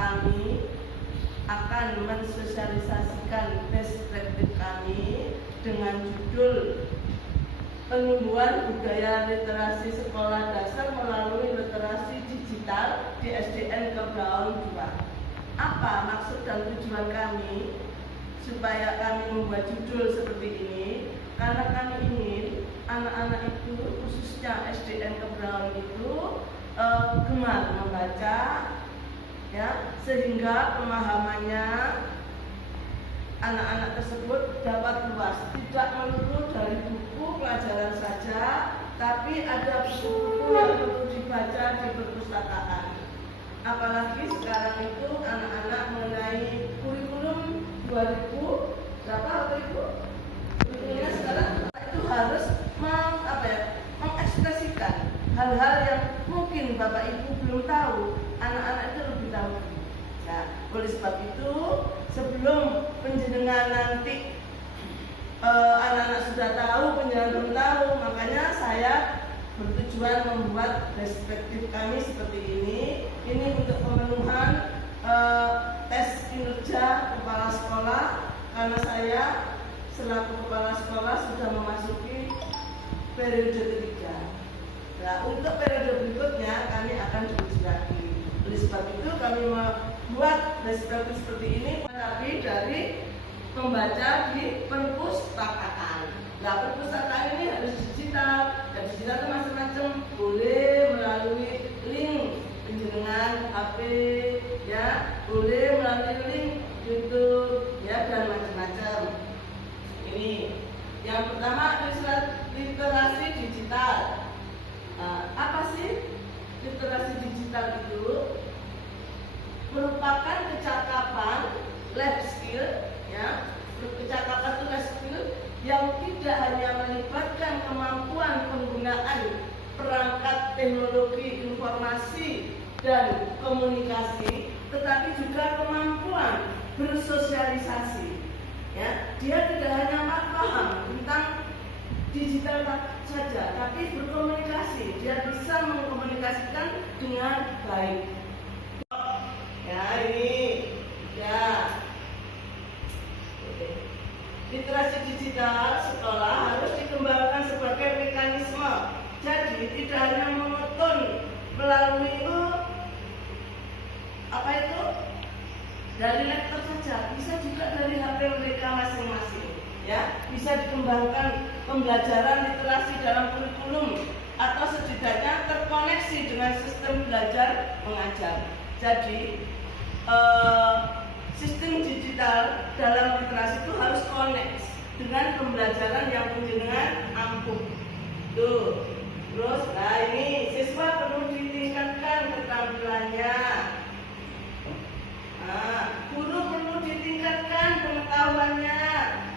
kami akan mensosialisasikan best practice kami dengan judul penumbuhan budaya literasi sekolah dasar melalui literasi digital di SDN Kebraun 2. Apa maksud dan tujuan kami supaya kami membuat judul seperti ini? Karena kami ingin anak-anak itu, khususnya SDN Kebraun itu gemar membaca, ya, sehingga pemahamannya anak-anak tersebut dapat luas, tidak melulu dari buku pelajaran saja, tapi ada buku yang perlu dibaca di perpustakaan. Apalagi sekarang itu anak-anak mengenai kurikulum 2000 berapa waktu itu? Kurikulumnya sekarang itu harus mengekspresikan hal-hal yang mungkin Bapak Ibu belum tahu, anak-anak itu lebih tahu. Nah, oleh sebab itu, sebelum penjenengan nanti anak-anak sudah tahu, penjenengan belum tahu, makanya saya bertujuan membuat perspektif kami seperti ini. Ini untuk pemenuhan tes kinerja kepala sekolah, karena saya selaku kepala sekolah sudah memasuki periode ketiga. Nah, untuk periode berikutnya kami akan diuji lagi. Oleh sebab itu kami membuat perspektif seperti ini, tapi dari membaca di perpustakaan. Nah, perpustakaan ini harus digital, dan digital itu macam-macam, boleh melalui link penjenengan HP, ya, boleh melalui link YouTube, ya, dan macam-macam. Ini yang pertama, literasi digital. Apa sih literasi digital itu? Merupakan kecakapan life skill, ya, kecakapan itu life skill yang tidak hanya melibatkan kemampuan penggunaan perangkat teknologi informasi dan komunikasi, tetapi juga kemampuan bersosialisasi. Ya, dia tidak hanya paham tentang digital saja, tapi berkomunikasi. Dia bisa mengkomunikasikan dengan baik. Ya, ini, ya. Literasi digital sekolah harus dikembangkan sebagai mekanisme. Jadi tidak hanya monoton melalui dari laptop saja, bisa juga dari HP mereka masing-masing. Ya, bisa dikembangkan pembelajaran literasi dalam kurikulum atau setidaknya terkoneksi dengan sistem belajar mengajar. Jadi sistem digital dalam literasi itu harus connect dengan pembelajaran yang penjenengan ampuh. Tuh, terus, nah ini siswa perlu ditingkatkan keterampilannya. Nah, guru perlu ditingkatkan pengetahuannya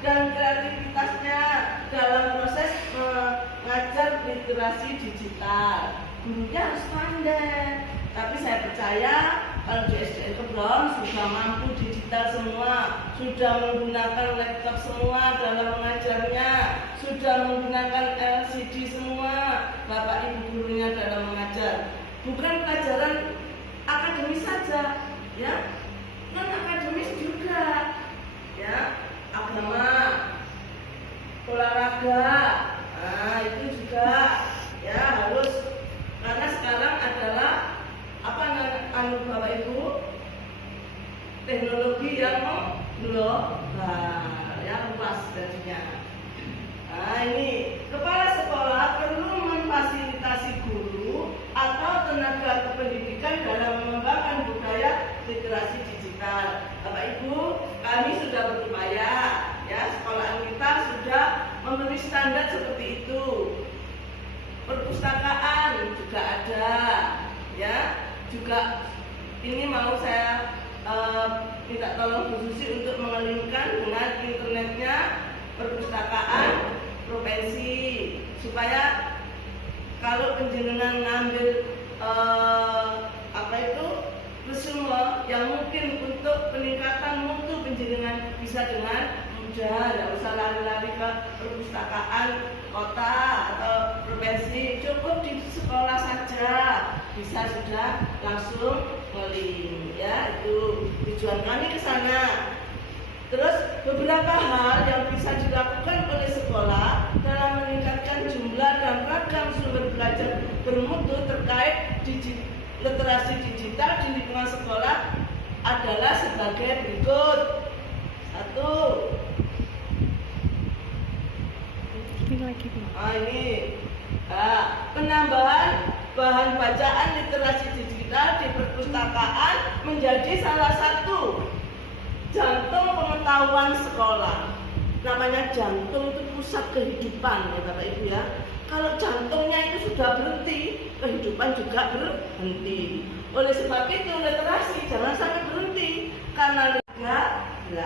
dan kreativitasnya dalam proses mengajar literasi digital. Gurunya harus pandai. Tapi saya percaya kalau di SDN Kebraun sudah mampu digital semua, sudah menggunakan laptop semua dalam mengajarnya, sudah menggunakan LCD semua, Bapak Ibu gurunya dalam mengajar. Bukan pelajaran akademis saja, ya, non akademis juga, ya, agama, olahraga, nah itu juga, ya, harus, karena sekarang adalah Bapak Ibu, teknologi yang global, ya, luas jadinya. Nah ini, kepala sekolah perlu memfasilitasi guru atau tenaga kependidikan dalam mengembangkan budaya literasi digital. Bapak Ibu, kami sudah berupaya, ya, sekolahan kita sudah memberi standar seperti itu. Perpustakaan juga ada, ya, juga ini mau saya minta tolong Bu Susi untuk mengelingkan dengan internetnya perpustakaan provinsi, supaya kalau penjenengan ngambil resume yang mungkin untuk peningkatan mutu penjenengan bisa dengan mudah, tidak usah lari-lari ke perpustakaan kota atau intervensi, cukup di sekolah saja bisa sudah langsung ngeling, ya itu tujuan kami ke sana. Terus beberapa hal yang bisa dilakukan oleh sekolah dalam meningkatkan jumlah dan ragam sumber belajar bermutu terkait literasi digital di lingkungan sekolah adalah sebagai berikut. 1. Penambahan bahan bacaan literasi digital di perpustakaan menjadi salah satu jantung pengetahuan sekolah. Namanya jantung itu pusat kehidupan ya Bapak Ibu ya. Kalau jantungnya itu sudah berhenti, kehidupan juga berhenti. Oleh sebab itu literasi jangan sampai berhenti karena 13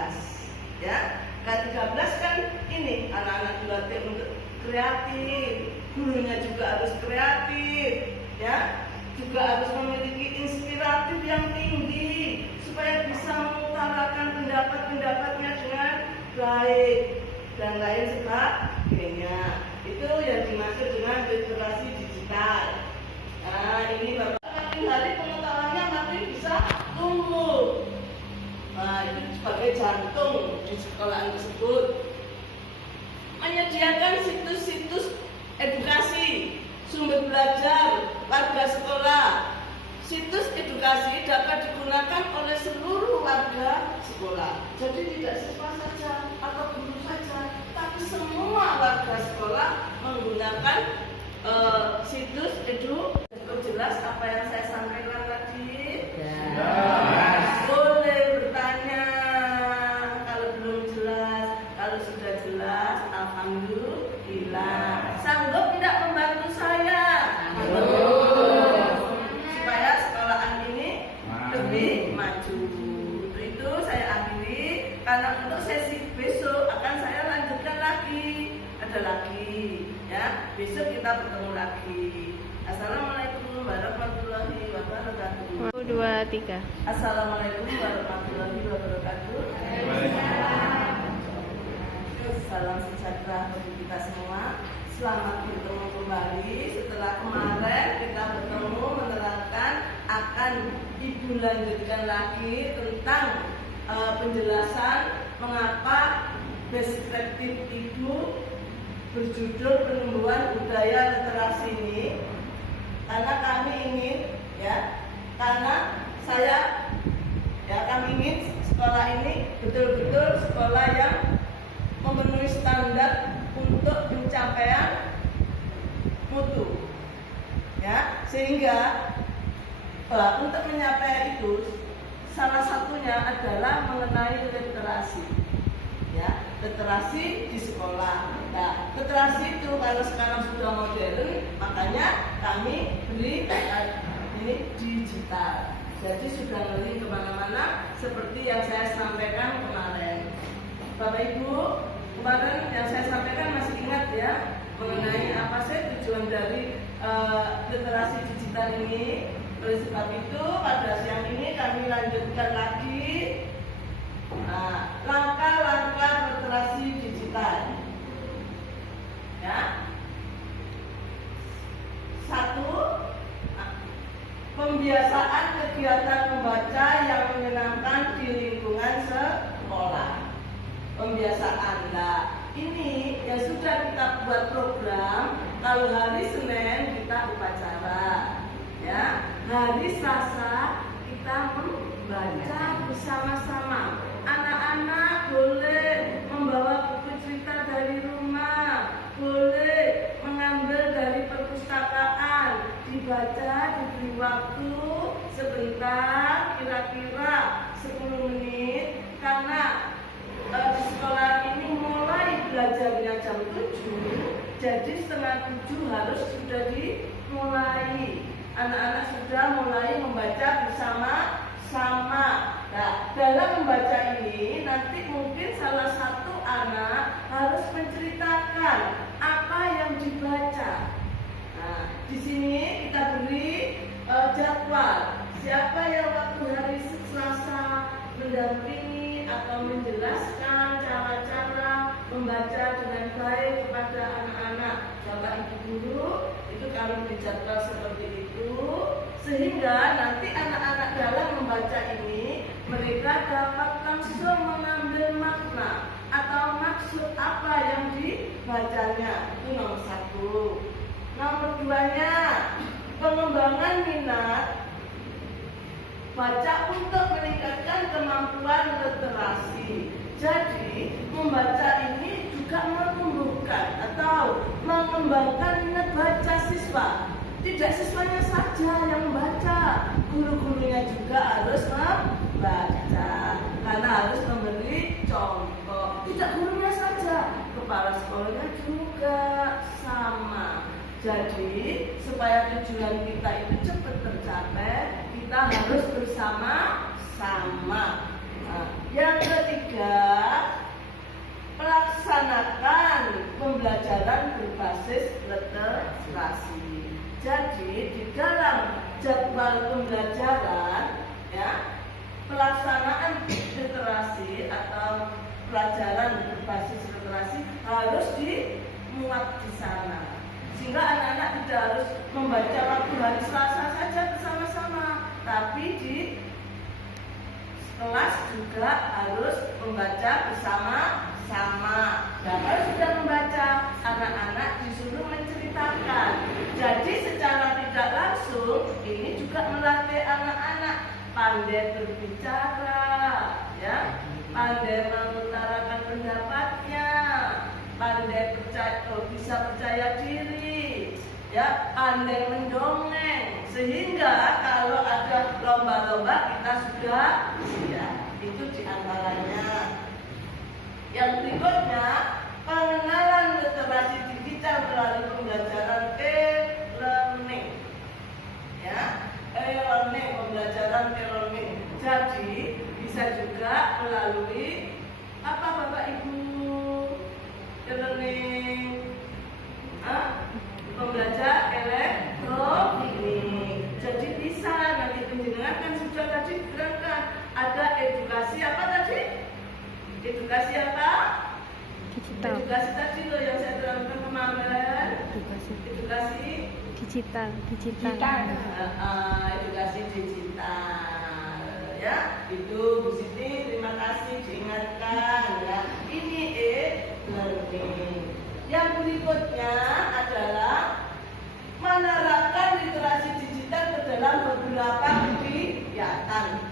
ya. K13 kan ini anak-anak dilatih untuk kreatif, gurunya juga harus kreatif, ya, juga harus memiliki inspiratif yang tinggi supaya bisa mengutarakan pendapat-pendapatnya dengan baik dan lain sebagainya. Itu yang dimaksud dengan literasi digital. Nah, ini Bapak makin hari pengetahuannya makin bisa tumbuh. Nah, itu sebagai jantung di sekolah tersebut. Menyediakan situs-situs edukasi, sumber belajar warga sekolah. Situs edukasi dapat digunakan oleh seluruh warga sekolah. Jadi tidak siswa saja atau guru saja, tapi semua warga sekolah menggunakan situs edu. Jelas apa yang saya sampaikan tadi? Boleh bertanya kalau belum jelas. Kalau sudah jelas, alhamdulillah. Sanggup tidak membantu saya? Supaya sekolahan ini lebih maju. Untuk itu saya akhiri, karena untuk sesi besok akan saya lanjutkan lagi. Ada lagi, ya. Besok kita bertemu lagi. Assalamualaikum warahmatullahi wabarakatuh. 1, 2, 3. Assalamualaikum warahmatullahi wabarakatuh. Salam sejahtera bagi kita semua. Selamat bertemu kembali setelah kemarin kita bertemu menerangkan akan Ibu lanjutkan lagi tentang penjelasan mengapa perspektif Ibu berjudul penumbuhan budaya literasi ini. Karena kami ingin, ya, karena kami ingin sekolah ini betul-betul sekolah yang memenuhi standar untuk pencapaian mutu, ya, sehingga untuk mencapai itu salah satunya adalah mengenai literasi, ya, literasi di sekolah. Nah, literasi itu kalau sekarang sudah modern, makanya kami beri ini digital. Jadi sudah ngeling kemana-mana seperti yang saya sampaikan kemarin. Bapak Ibu, kemarin yang saya sampaikan masih ingat ya mengenai apa sih tujuan dari literasi digital ini. Oleh sebab itu pada siang ini kami lanjutkan lagi langkah-langkah literasi digital. Ya. 1. Pembiasaan kegiatan membaca yang menyenangkan di lingkungan sekolah. Pembiasaan. Nah, ini yang sudah kita buat program. Kalau hari Senin kita upacara, ya. Hari Selasa kita membaca bersama-sama. Anak-anak boleh membawa buku cerita dari rumah, boleh mengambil dari perpustakaan, dibaca, diberi waktu sebentar, kira-kira 10 menit, karena di sekolah ini mulai belajarnya jam 7, jadi setengah 7 harus sudah dimulai. Anak-anak sudah mulai membaca bersama-sama. Nah, dalam membaca ini nanti mungkin salah satu anak harus menceritakan apa yang dibaca. Nah, di sini kita beri jadwal. Siapa yang waktu hari Selasa mendampingi atau menjelaskan cara-cara membaca dengan baik kepada anak-anak. Bapak Ibu guru harus dijadwal seperti itu, sehingga nanti anak-anak dalam membaca ini mereka dapat langsung mengambil makna atau maksud apa yang dibacanya. Itu nomor satu. Nomor duanya, pengembangan minat baca untuk meningkatkan kemampuan literasi. Jadi membaca ini juga menumbuhkan atau mengembangkan minat baca siswa. Tidak siswanya saja yang membaca, guru-gurunya juga harus membaca karena harus memberi contoh. Tidak gurunya saja, kepala sekolahnya juga sama. Jadi supaya tujuan kita itu cepat tercapai, kita harus bersama-sama. Nah, yang ketiga, melaksanakan pembelajaran berbasis literasi. Jadi di dalam jadwal pembelajaran, ya, pelaksanaan literasi atau pelajaran berbasis literasi harus dimuat di sana, sehingga anak-anak tidak harus membaca waktu hari Selasa saja bersama-sama, tapi di kelas juga harus membaca bersama-sama. Dan kalau sudah membaca, anak-anak disuruh menceritakan. Jadi secara tidak langsung ini juga melatih anak-anak pandai berbicara, ya, pandai mengutarakan pendapatnya, pandai bisa percaya diri, ya, pandai mendongeng, sehingga kalau ada lomba-lomba kita sudah siap. Itu diantaranya. Yang berikutnya, pengenalan literasi digital melalui pembelajaran e-learning, ya, e-learning, pembelajaran e-learning. Jadi bisa juga melalui apa Bapak Ibu? E-learning, pembelajar elektronik. Jadi bisa nanti penjenengan kan sudah tadi berangkat ada edukasi apa tadi? Edukasi apa? Digital. Edukasi tadi loh yang saya terangkan kemarin. Edukasi digital. Edukasi digital, ya. Itu Bu Siti, terima kasih diingatkan, ya. Ini e-learning. Yang berikutnya adalah menerapkan literasi digital ke dalam beberapa kegiatan.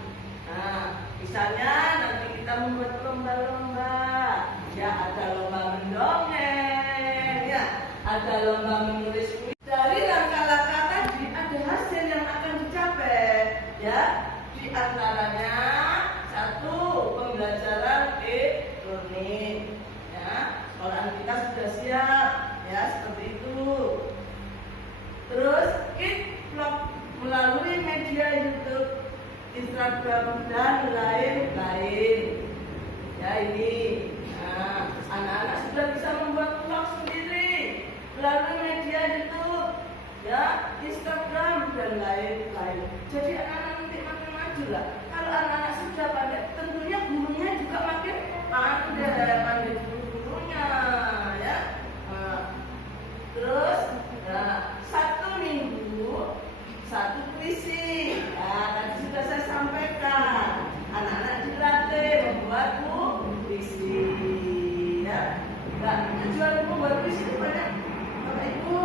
Nah, misalnya nanti kita membuat lomba-lomba, ya, ada lomba mendongeng, ya, ada lomba menulis puisi. Dari langkah-langkah tadi ada hasil yang akan dicapai, ya. Di antaranya satu, pembelajaran e-learning, ya. Sekolahan kita sudah siap, ya, seperti itu. Terus vlog melalui media YouTube, Instagram dan lain-lain. Ya, ini. Nah, anak-anak sudah bisa membuat vlog sendiri melalui media YouTube, ya, Instagram dan lain-lain. Jadi anak-anak nanti makin maju lah. Kalau anak-anak sudah pandai, tentunya gurunya juga makin pandai gurunya, ya. Nah, terus, nah, 1 minggu 1 puisi. Nah, tadi sudah saya sampaikan, anak-anak dilatih membuat puisi, ya. Nah, tujuan membuat puisi itu banyak, Bapak Ibu,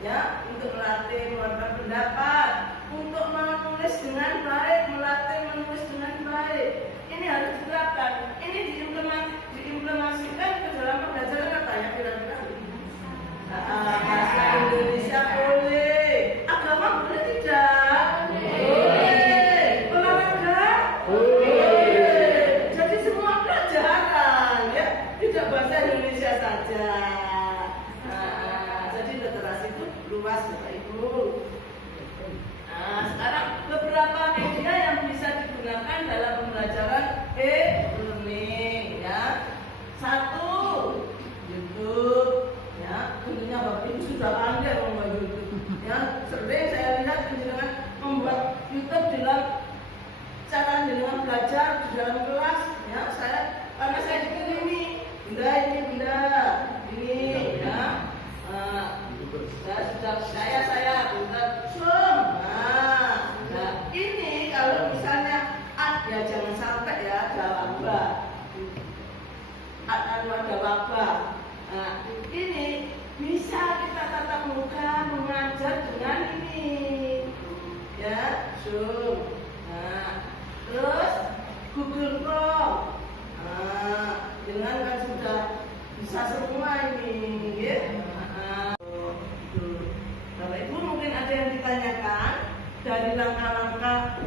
ya, untuk melatih mengeluarkan pendapat, untuk menulis dengan baik, melatih menulis dengan baik. Ini harus diterapkan. Ini diimplementasikan ke dalam pembelajaran apa ya kira-kira? Bahasa Indonesia boleh, agama boleh tidak? Boleh. Olahraga? Boleh. Jadi semua pelajaran, ya, tidak bahasa Indonesia saja. Jadi literasi itu luas, Bapak Ibu. Nah, sekarang beberapa media yang bisa digunakan dalam pembelajaran e-learning, ya. 1, YouTube, ya. Tentunya Bapak Ibu sudah pandai membuat YouTube, ya. Sering saya lihat penjenengan membuat YouTube dalam cara penjenengan belajar di dalam kelas, ya. Karena saya dikirimi, bunda ini, bunda ini, ya. Sudah saya dari langkah-langkah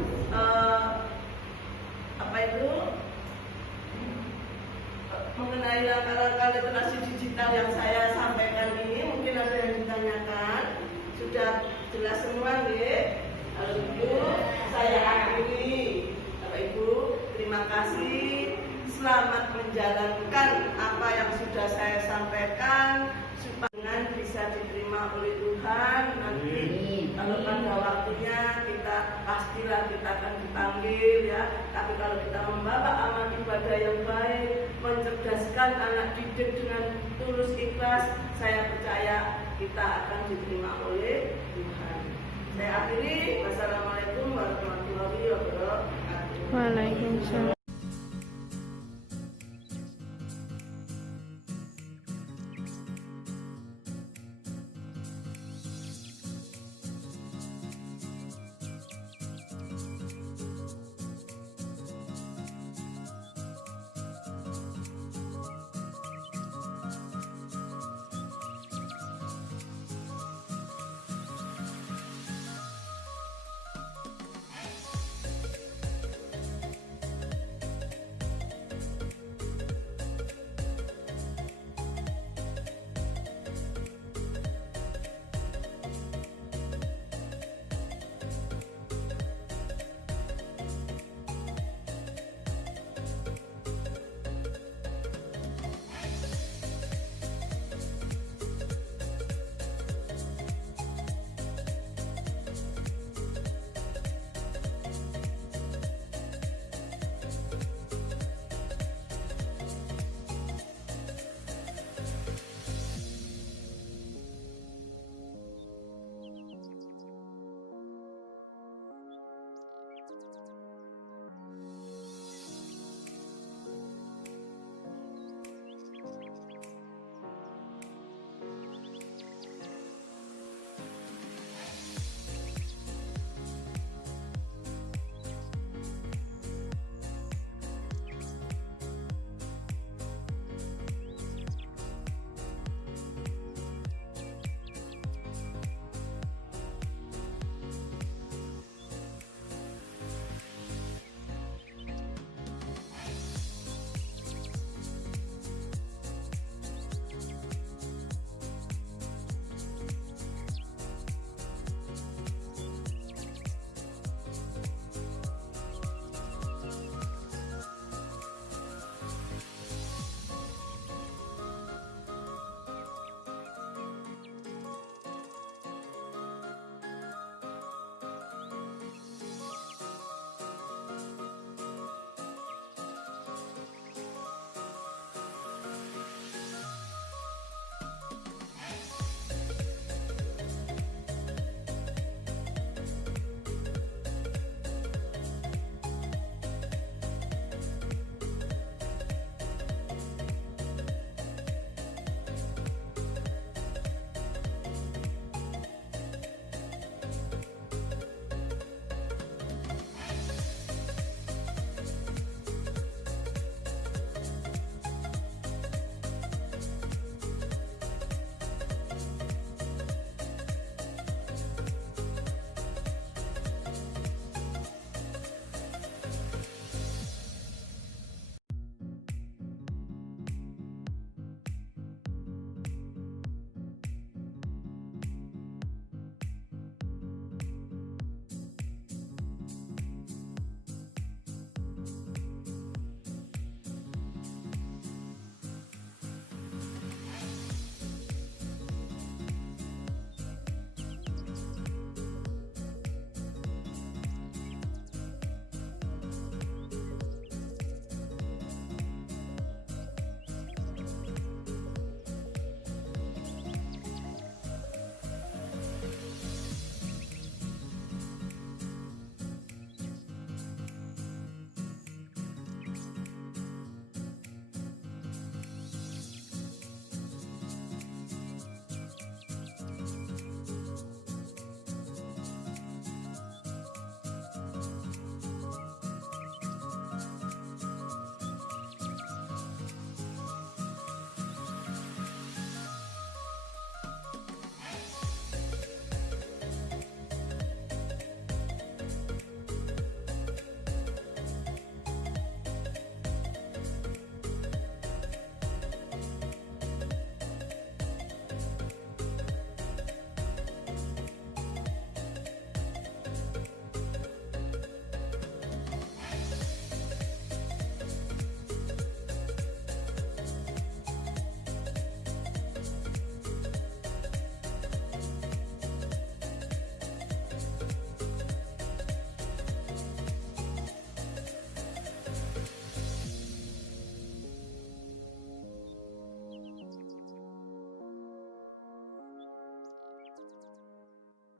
mengenai langkah-langkah literasi digital yang saya sampaikan ini. Mungkin ada yang ditanyakan. Sudah jelas semua nggih? Kalau begitu saya akhiri. Bapak Ibu, terima kasih. Selamat menjalankan apa yang sudah saya sampaikan supaya bisa diterima oleh Tuhan. Nanti kalau pada waktunya pastilah kita akan dipanggil ya. Tapi kalau kita membawa amal ibadah yang baik, mencerdaskan anak didik dengan tulus ikhlas, saya percaya kita akan diterima oleh Tuhan. Saya akhiri. Wassalamualaikum warahmatullahi wabarakatuh. Waalaikumsalam.